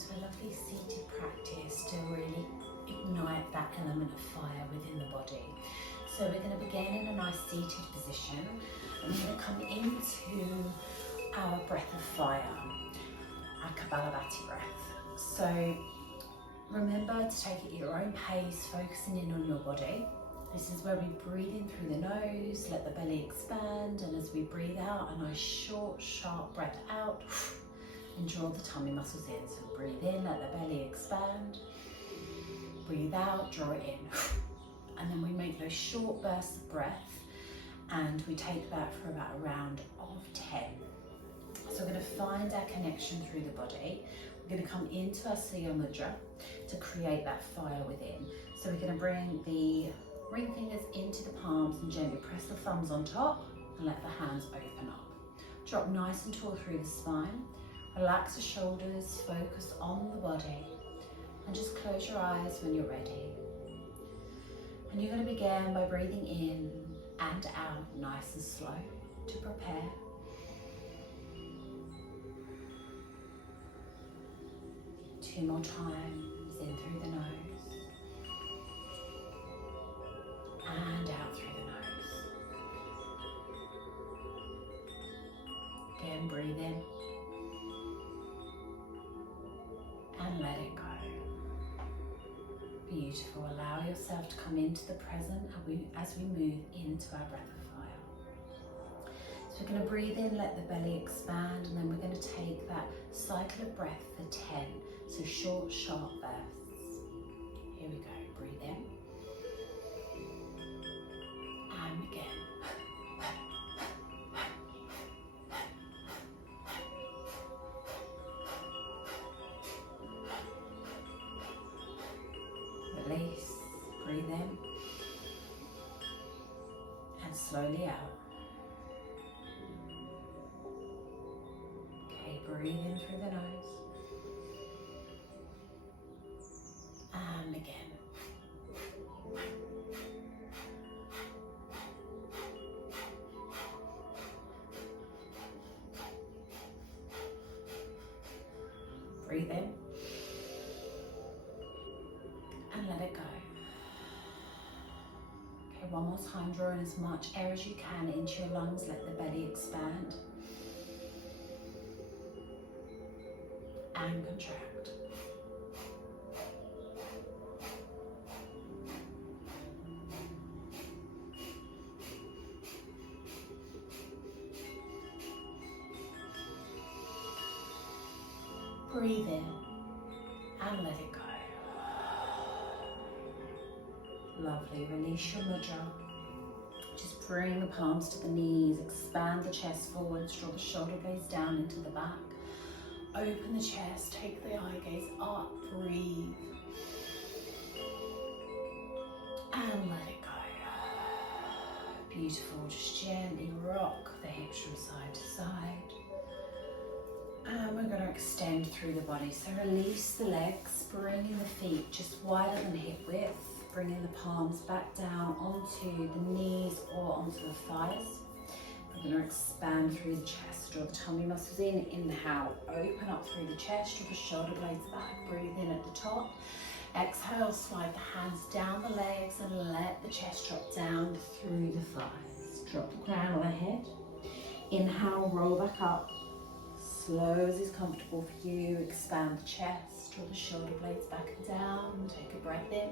into a lovely seated practice to really ignite that element of fire within the body. So we're going to begin in a nice seated position, and we're going to come into our breath of fire, our Kapalabhati breath. So remember to take it at your own pace, focusing in on your body. This is where we breathe in through the nose, let the belly expand, and as we breathe out, a nice short, sharp breath out, and draw the tummy muscles in. So breathe in, let the belly expand, breathe out, draw it in. And then we make those short bursts of breath, and we take that for about a round of 10. So we're going to find our connection through the body. We're going to come into our Surya Mudra to create that fire within. So we're going to bring the ring fingers into the palms and gently press the thumbs on top and let the hands open up. Drop nice and tall through the spine. Relax the shoulders, focus on the body, and just close your eyes when you're ready. And you're going to begin by breathing in and out nice and slow to prepare. Two more times, in through the nose and out through the nose. Again, breathe in and let it go. Beautiful. Allow yourself to come into the present as we move into our breath of fire. So we're going to breathe in, let the belly expand, and then we're going to take that cycle of breath for 10. So short, sharp bursts. Here we go. Breathe in. And again. Release. Breathe in. And slowly out. Okay, breathe in through the nose. And again. Breathe in and let it go. Okay, one more time, draw in as much air as you can into your lungs, let the belly expand and contract. Breathe in and let it go. Lovely. Release your mudra. Just bring the palms to the knees, expand the chest forwards, draw the shoulder blades down into the back. Open the chest, take the eye gaze up, breathe. And let it go. Beautiful. Just gently rock the hips from side to side. And we're going to extend through the body. So release the legs, bringing the feet just wider than hip width, bringing the palms back down onto the knees or onto the thighs. We're going to expand through the chest, draw the tummy muscles in, inhale, open up through the chest, draw the shoulder blades back, breathe in at the top. Exhale, slide the hands down the legs and let the chest drop down through the thighs. Drop the crown of the head. Inhale, roll back up. Slow as is comfortable for you, expand the chest, draw the shoulder blades back and down, take a breath in.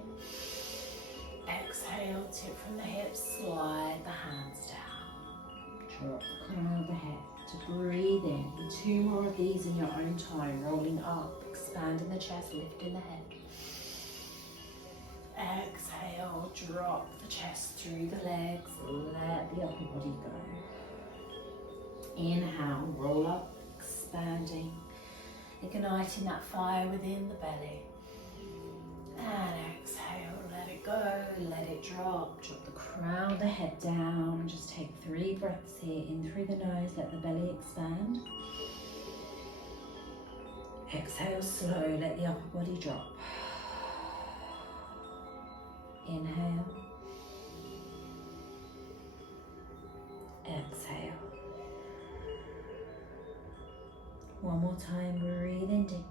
Exhale, tip from the hips, slide the hands down. Drop the crown of the head to breathe in. 2 more of these in your own time, rolling up, expanding the chest, lifting the head. Exhale, drop the chest through the legs, let the upper body go. Inhale, roll up, expanding, igniting that fire within the belly. And exhale, let it go, let it drop. Drop the crown of the head down. Just take 3 breaths here. In through the nose, let the belly expand. Exhale slow, let the upper body drop. Inhale. Exhale. One more time, breathe in deep.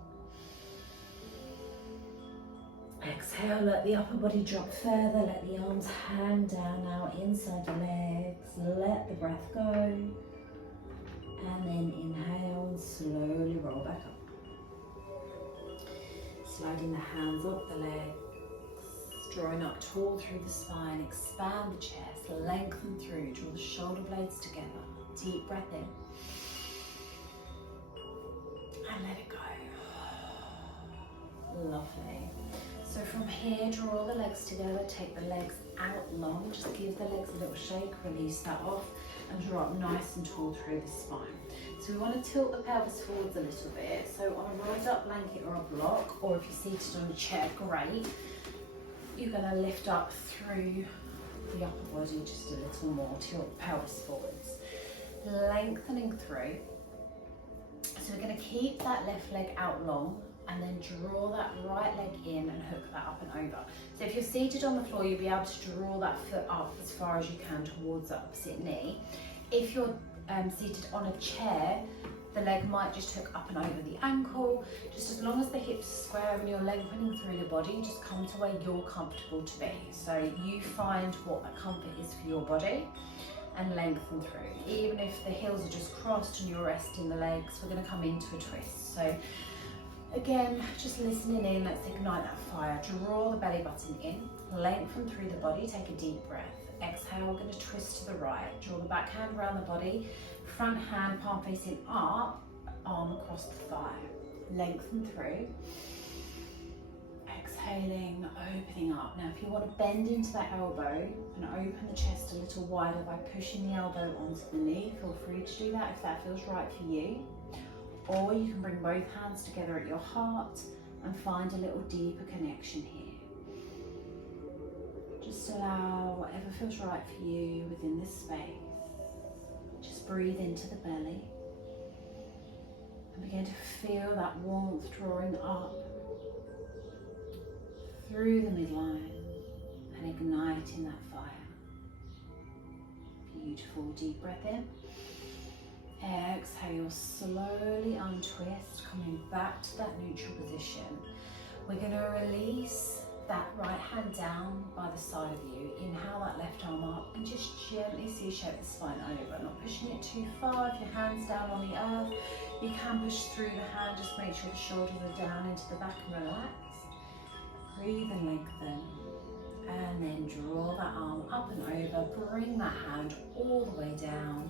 Exhale, let the upper body drop further, let the arms hang down now inside the legs, let the breath go, and then inhale and slowly roll back up. Sliding the hands up the legs, drawing up tall through the spine, expand the chest, lengthen through, draw the shoulder blades together, deep breath in, and let it go. Lovely. So from here, draw the legs together, take the legs out long, just give the legs a little shake, release that off, and draw up nice and tall through the spine. So we want to tilt the pelvis forwards a little bit. So on a rolled up blanket or a block, or if you're seated on a chair, great. You're going to lift up through the upper body just a little more, tilt the pelvis forwards. Lengthening through. So we're going to keep that left leg out long, and then draw that right leg in and hook that up and over. So if you're seated on the floor, you'll be able to draw that foot up as far as you can towards the opposite knee. If you're seated on a chair, the leg might just hook up and over the ankle. Just as long as the hips are square and you're lengthening through the body, just come to where you're comfortable to be. So you find what that comfort is for your body and lengthen through. Even if the heels are just crossed and you're resting the legs, we're going to come into a twist. So again, just listening in, let's ignite that fire. Draw the belly button in, lengthen through the body, take a deep breath. Exhale, we're going to twist to the right. Draw the back hand around the body, front hand, palm facing up, arm across the thigh. Lengthen through. Exhaling, opening up. Now if you want to bend into that elbow and open the chest a little wider by pushing the elbow onto the knee, feel free to do that if that feels right for you. Or you can bring both hands together at your heart and find a little deeper connection here. Just allow whatever feels right for you within this space. Just breathe into the belly and begin to feel that warmth drawing up through the midline and igniting that fire. Beautiful, deep breath in. Exhale, slowly untwist, coming back to that neutral position. We're going to release that right hand down by the side of you. Inhale that left arm up and just gently C-shape the spine over, not pushing it too far. If your hand's down on the earth, you can push through the hand, just make sure the shoulders are down into the back and relaxed. Breathe and lengthen. And then draw that arm up and over, bring that hand all the way down.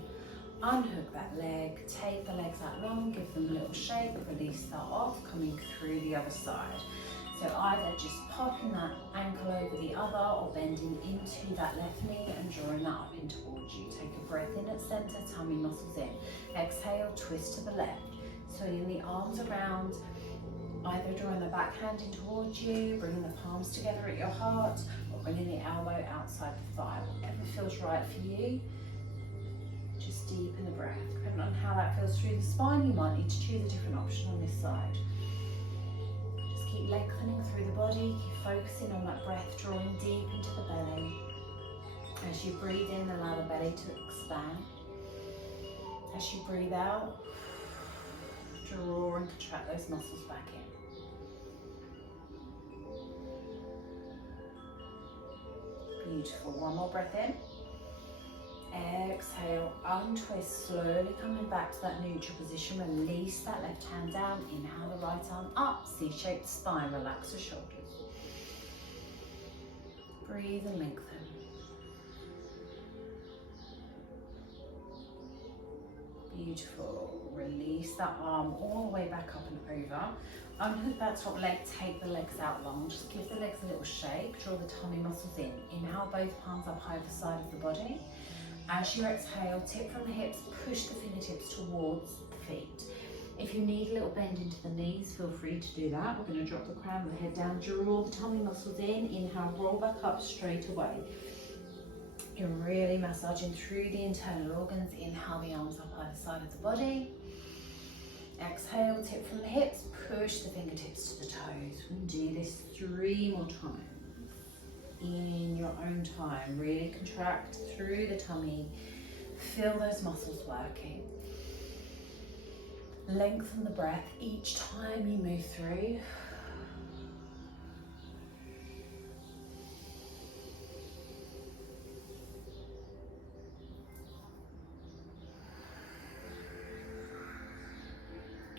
Unhook that leg, take the legs out long, give them a little shake, release that off, coming through the other side. So either just popping that ankle over the other or bending into that left knee and drawing that up in towards you. Take a breath in at center, tummy muscles in. Exhale, twist to the left. Swinging the arms around, either drawing the back hand in towards you, bringing the palms together at your heart, or bringing the elbow outside the thigh. Whatever feels right for you. Just deepen the breath. Depending on how that feels through the spine, you might need to choose a different option on this side. Just keep lengthening through the body, keep focusing on that breath, drawing deep into the belly. As you breathe in, allow the belly to expand. As you breathe out, draw and contract those muscles back in. Beautiful. One more breath in. Exhale, untwist, slowly coming back to that neutral position. Release that left hand down. Inhale the right arm up, C-shaped spine, relax the shoulders. Breathe and lengthen. Beautiful. Release that arm all the way back up and over. Unhook that top leg, take the legs out long. Just give the legs a little shake, draw the tummy muscles in. Inhale, both palms up high the side of the body. As you exhale, tip from the hips, push the fingertips towards the feet. If you need a little bend into the knees, feel free to do that. We're going to drop the crown of the head down, draw the tummy muscles in. Inhale, roll back up straight away. You're really massaging through the internal organs. Inhale, the arms up either side of the body. Exhale, tip from the hips, push the fingertips to the toes. We'll do this 3 more times. In your own time, really contract through the tummy, feel those muscles working. Lengthen the breath each time you move through.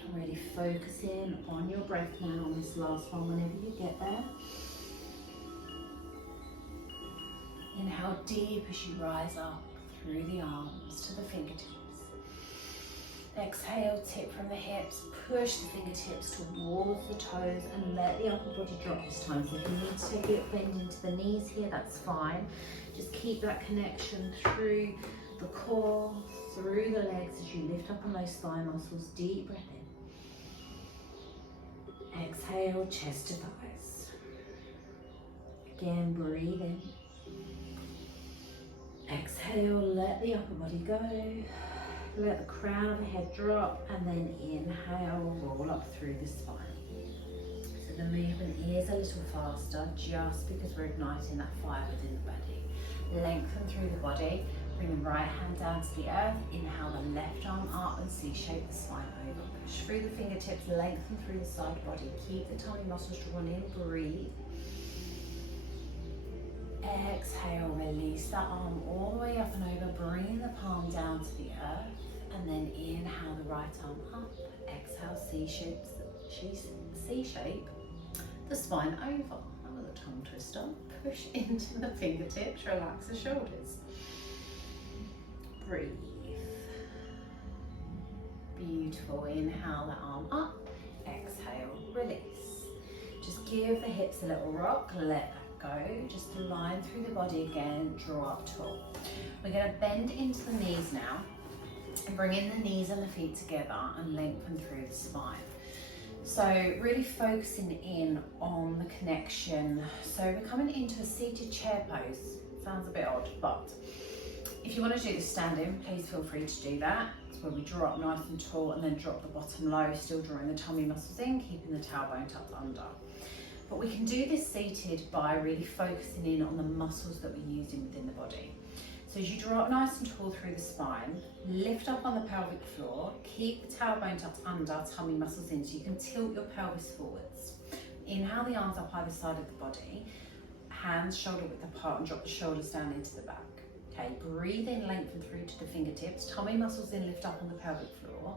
And really focus in on your breath now on this last one whenever you get there. Inhale deep as you rise up through the arms to the fingertips. Exhale, tip from the hips, push the fingertips towards the toes and let the upper body drop this time. So if you need to take a little bend into the knees here, that's fine. Just keep that connection through the core, through the legs as you lift up on those thigh muscles. Deep breath in. Exhale, chest to thighs. Again, breathe in. Exhale, let the upper body go. Let the crown of the head drop, and then inhale, roll up through the spine. So the movement is a little faster just because we're igniting that fire within the body. Lengthen through the body, bring the right hand down to the earth, inhale the left arm up and C-shape the spine over. Push through the fingertips, lengthen through the side body, keep the tummy muscles drawn in, breathe. Exhale, release that arm all the way up and over, bring the palm down to the earth, and then inhale the right arm up, exhale, C-shape the spine over. That was a tongue twister. Push into the fingertips, relax the shoulders. Breathe. Beautiful, inhale the arm up, exhale, release. Just give the hips a little rock, let go, just line through the body again, draw up tall. We're going to bend into the knees now and bring in the knees and the feet together and lengthen through the spine. So really focusing in on the connection. So we're coming into a seated chair pose. Sounds a bit odd, but if you want to do this standing, please feel free to do that. It's where we draw up nice and tall and then drop the bottom low, still drawing the tummy muscles in, keeping the tailbone tucked under. But we can do this seated by really focusing in on the muscles that we're using within the body. So as you draw up nice and tall through the spine, lift up on the pelvic floor, keep the tailbone tucked under, tummy muscles in, so you can tilt your pelvis forwards. Inhale the arms up either side of the body, hands shoulder width apart and drop the shoulders down into the back. Okay, breathe in, lengthen through to the fingertips, tummy muscles in, lift up on the pelvic floor.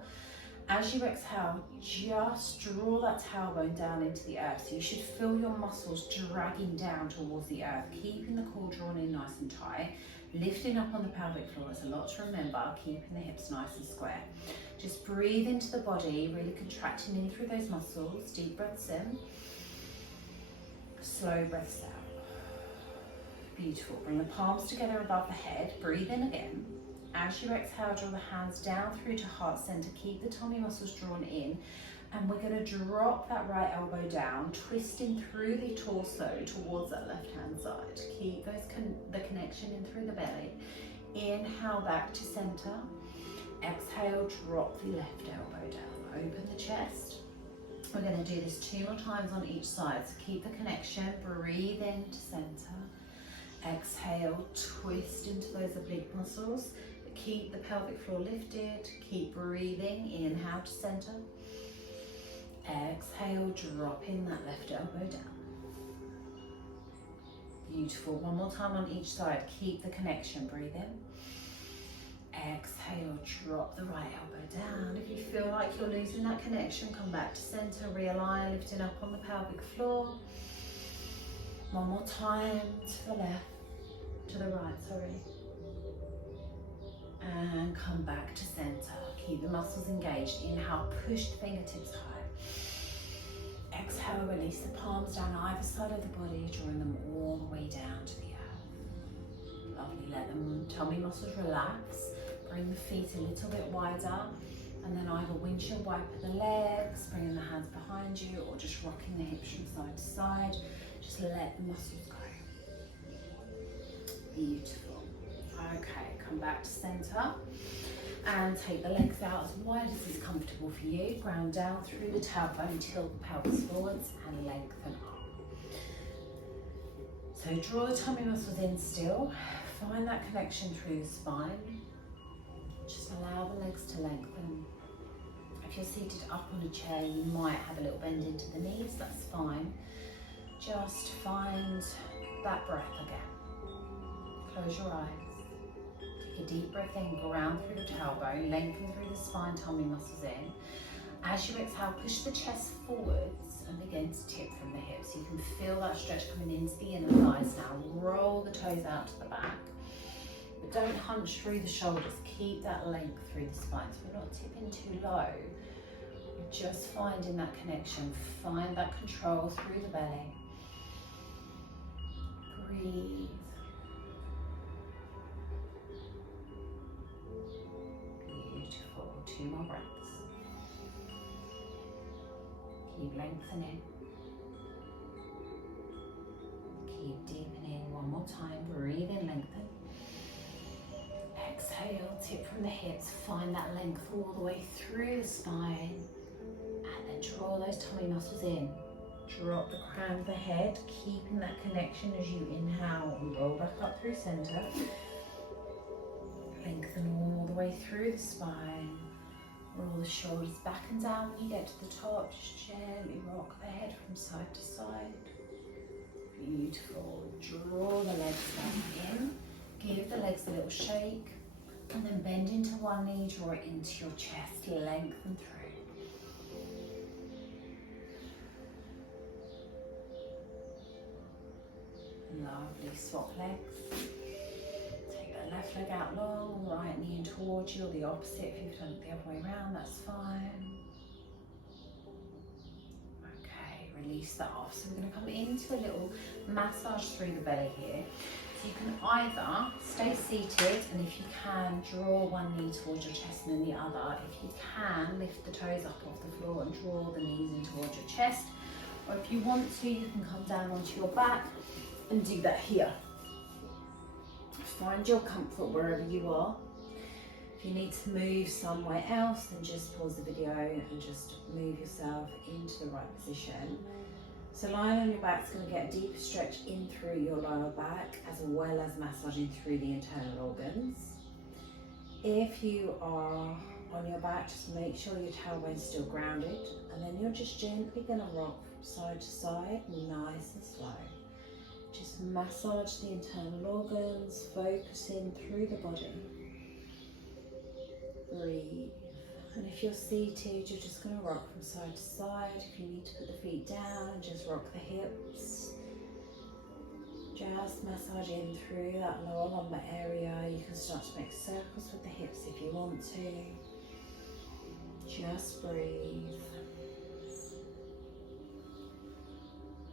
As you exhale, just draw that tailbone down into the earth. So you should feel your muscles dragging down towards the earth, keeping the core drawn in nice and tight. Lifting up on the pelvic floor, there's a lot to remember, keeping the hips nice and square. Just breathe into the body, really contracting in through those muscles. Deep breaths in, slow breaths out. Beautiful. Bring the palms together above the head, breathe in again. As you exhale, draw the hands down through to heart center, keep the tummy muscles drawn in, and we're going to drop that right elbow down, twisting through the torso towards that left hand side. Keep the connection in through the belly. Inhale back to center. Exhale, drop the left elbow down. Open the chest. We're going to do this 2 more times on each side. So keep the connection. Breathe in to center. Exhale, twist into those oblique muscles. Keep the pelvic floor lifted. Keep breathing. Inhale to center. Exhale, drop in that left elbow down. Beautiful. One more time on each side. Keep the connection. Breathe in. Exhale, drop the right elbow down. If you feel like you're losing that connection, come back to center, realign, lifting up on the pelvic floor. One more time to the left, to the right, sorry. And come back to center. Keep the muscles engaged. Inhale, push the fingertips high. Exhale, release the palms down either side of the body, drawing them all the way down to the earth. Lovely, let the tummy muscles relax. Bring the feet a little bit wider, and then either windshield wiper the legs, bringing the hands behind you, or just rocking the hips from side to side. Just let the muscles go. Beautiful. Okay, come back to center and take the legs out as wide as is comfortable for you. Ground down through the tailbone, tilt the pelvis forwards and lengthen up. So draw the tummy muscles in still. Find that connection through the spine. Just allow the legs to lengthen. If you're seated up on a chair, you might have a little bend into the knees, that's fine. Just find that breath again. Close your eyes. Take a deep breath in, ground through the tailbone, lengthen through the spine, tummy muscles in. As you exhale, push the chest forwards and begin to tip from the hips. You can feel that stretch coming into the inner thighs now. Roll the toes out to the back, but don't hunch through the shoulders. Keep that length through the spine. So we're not tipping too low. We're just finding that connection. Find that control through the belly. Breathe. Beautiful. 2 more breaths. Keep lengthening. Keep deepening. 1 more time. Breathe in, lengthen. Exhale, tip from the hips. Find that length all the way through the spine. And then draw those tummy muscles in. Drop the crown of the head, keeping that connection as you inhale and roll back up through center. Lengthen all the way through the spine. Roll the shoulders back and down when you get to the top. Just gently rock the head from side to side. Beautiful. Draw the legs back in. Give the legs a little shake. And then bend into one knee, draw it into your chest. Lengthen through. Lovely. Swap legs. Take the left leg out long, right knee in towards you, or the opposite. If you've done it the other way around, that's fine. Okay, release that off. So we're going to come into a little massage through the belly here. So you can either stay seated, and if you can, draw one knee towards your chest and then the other. If you can, lift the toes up off the floor and draw the knees in towards your chest. Or if you want to, you can come down onto your back and do that here. Find your comfort wherever you are. If you need to move somewhere else, then just pause the video and just move yourself into the right position. So lying on your back is going to get a deeper stretch in through your lower back, as well as massaging through the internal organs. If you are on your back, just make sure your tailbone's still grounded, and then you're just gently going to rock from side to side, nice and slow. Just massage the internal organs, focusing through the body. Breathe. And if you're seated, you're just going to rock from side to side. If you need to put the feet down, just rock the hips. Just massage in through that lower lumbar area. You can start to make circles with the hips if you want to. Just breathe.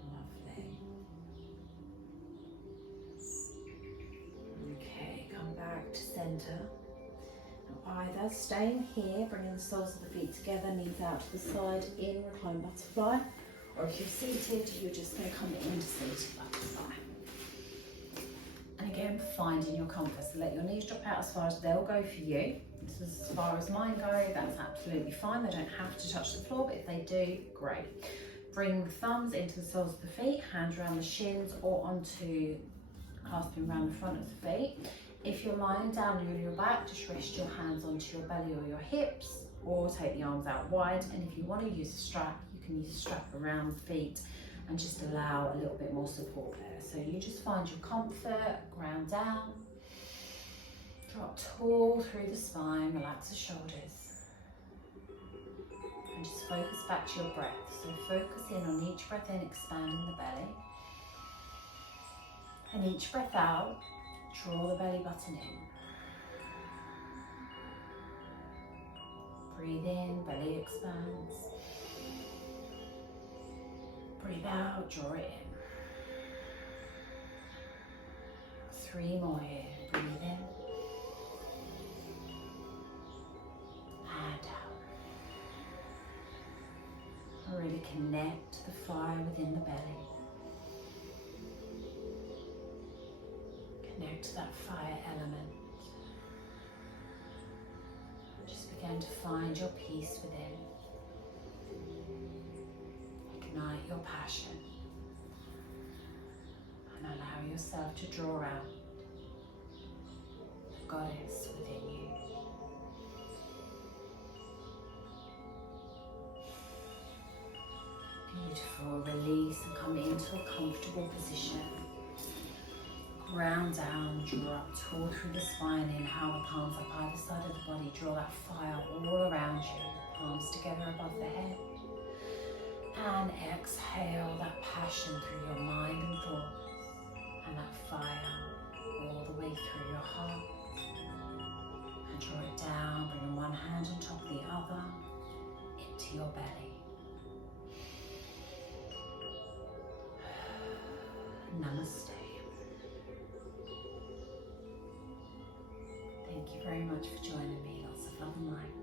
Lovely. Okay, come back to center. Either staying here, bringing the soles of the feet together, knees out to the side in reclined butterfly, or if you're seated, you're just going to come into seated butterfly. And again, finding your comfort. So let your knees drop out as far as they'll go for you. This is as far as mine go, that's absolutely fine. They don't have to touch the floor, but if they do, great. Bring the thumbs into the soles of the feet, hands around the shins or onto clasping around the front of the feet. If you're lying down on your back, just rest your hands onto your belly or your hips, or take the arms out wide. And if you want to use a strap, you can use a strap around the feet and just allow a little bit more support there. So you just find your comfort, ground down, drop tall through the spine, relax the shoulders, and just focus back to your breath. So focus in on each breath in, expanding the belly, and each breath out, draw the belly button in. Breathe in, belly expands. Breathe out, draw it in. 3 more here. Breathe in. And out. Really connect the fire within the belly. Connect to that fire element. Just begin to find your peace within. Ignite your passion. And allow yourself to draw out the goddess within you. Beautiful. Release and come into a comfortable position. Ground down, draw up tall through the spine. Inhale the palms up either side of the body. Draw that fire all around you. palms together above the head. And exhale that passion through your mind and thoughts, and that fire all the way through your heart. And draw it down, bringing one hand on top of the other into your belly. Namaste. Thank you very much for joining me. Lots of love and light.